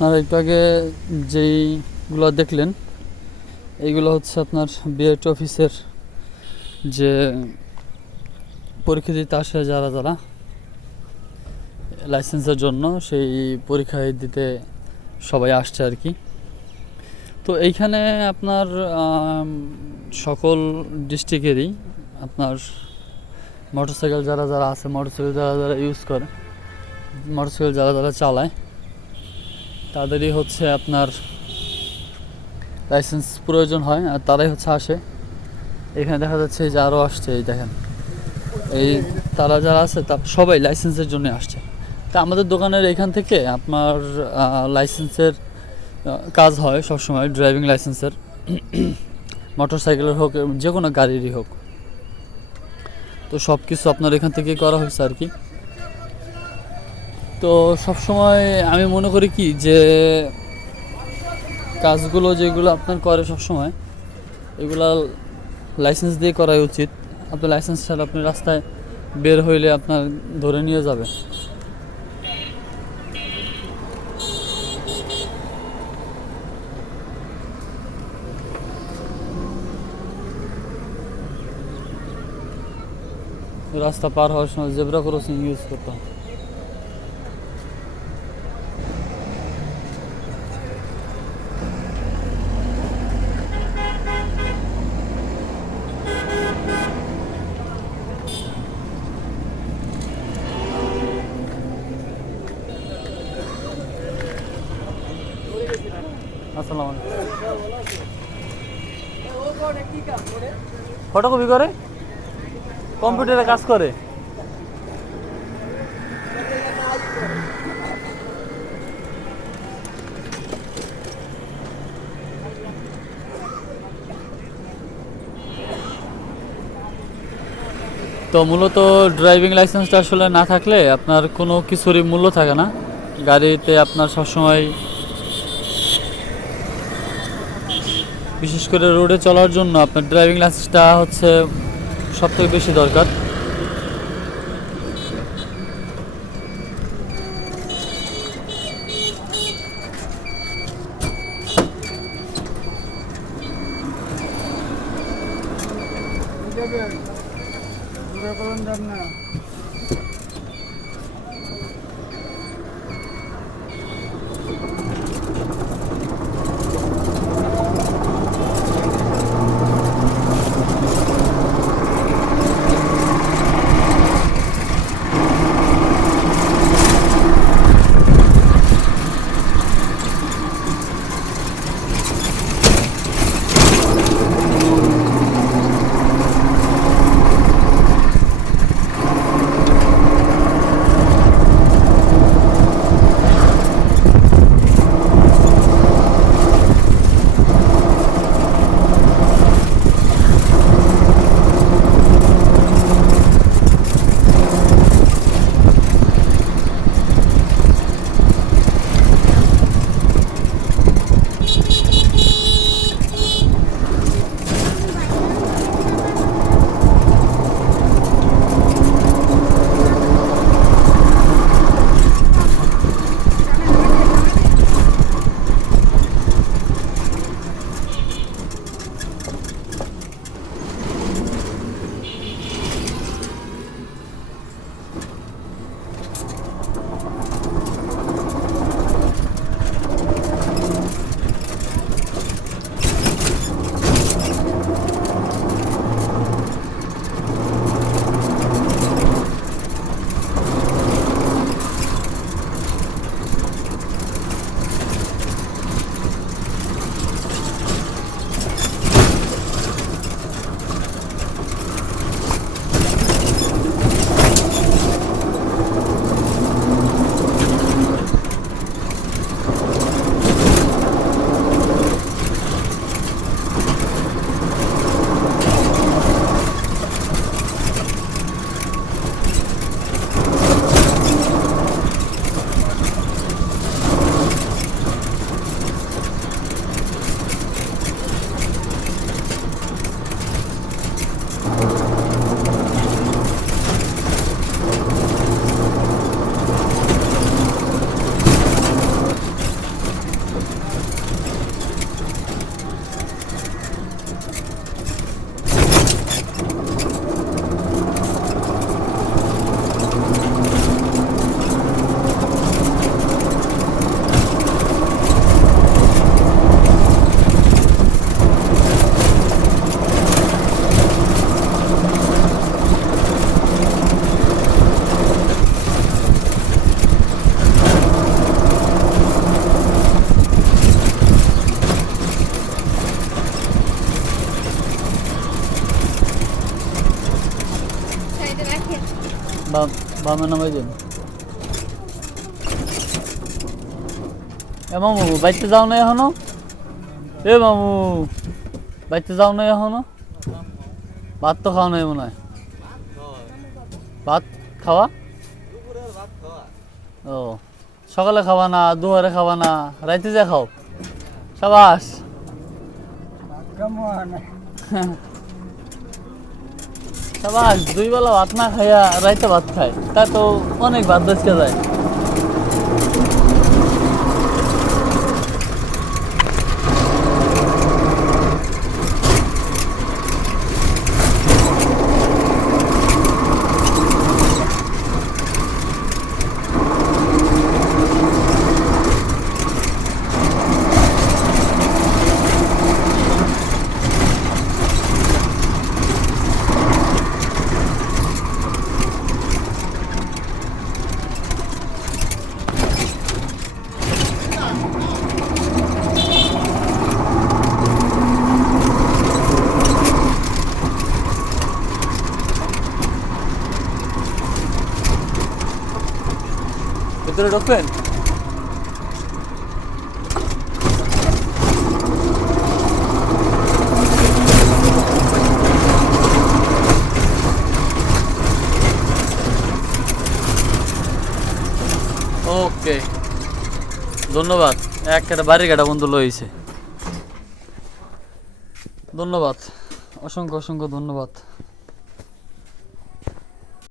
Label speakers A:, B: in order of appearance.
A: আপনারা একটু আগে যেইগুলো দেখলেন, এইগুলো হচ্ছে আপনার বিএড অফিসের যে পরীক্ষা দিতে আসে যারা যারা লাইসেন্সের জন্য, সেই পরীক্ষায় দিতে সবাই আসছে আর কি। তো এইখানে আপনার সকল ডিস্ট্রিক্টেরই আপনার মোটরসাইকেল যারা যারা আছে, মোটরসাইকেল যারা যারা ইউজ করে, মোটরসাইকেল যারা যারা চালায় তাদেরই হচ্ছে আপনার লাইসেন্স প্রয়োজন হয়, আর তারাই হচ্ছে আসে। এখানে দেখা যাচ্ছে যে আরও আসছে, এই দেখেন। এই তারা যারা আছে, তা সবাই লাইসেন্সের জন্য আসছে। তা আমাদের দোকানের এখান থেকে আপনার লাইসেন্সের কাজ হয় সবসময় ড্রাইভিং লাইসেন্সের মোটর সাইকেলের হোক, যে কোনো গাড়িরই হোক। তো সব কিছু আপনার এখান থেকেই করা হয়েছে আর কি। তো সবসময় আমি মনে করি কি যে কাজগুলো যেগুলো আপনার করে সবসময়, এগুলো লাইসেন্স দিয়ে করাই উচিত। আপনার লাইসেন্স ছাড়া আপনি রাস্তায় বের হইলে আপনার ধরে নিয়ে যাবে। রাস্তা পার হওয়ার সময় জেব্রা ক্রসিং ইউজ করতে আসসালামু আলাইকুম। ফটোকপি করে? কম্পিউটারে কাজ করে? তো মূলত ড্রাইভিং লাইসেন্সটা আসলে না থাকলে আপনার কোনো কিছুরই মূল্য থাকে না। গাড়িতে আপনার সবসময় বিশেষ করে রোডে চলার জন্য আপনার ড্রাইভিং লাইসেন্সটা হচ্ছে সবথেকে বেশি দরকার। না। বামে নামাই দিন। এ মামু বাইতে যাও না এখনও? এ মামু বাইতে যাও না এখনও? ভাত তো খাওয়া নাই মনে হয়। ভাত খাওয়া? ও সকালে খাওয়া না দুপুরে খাওয়া না রাইতে যা খাও। সাবাস। দুই বেলা ভাত না খাইয়া রাইতে ভাত খায়। তা তো অনেক ভাত বেচকে যায়। ভিতরে ঢুকবেন ওকে ধন্যবাদ। একটা বাড়ি কাটা বন্ধু লইছে ধন্যবাদ। অসংখ্য অসংখ্য ধন্যবাদ।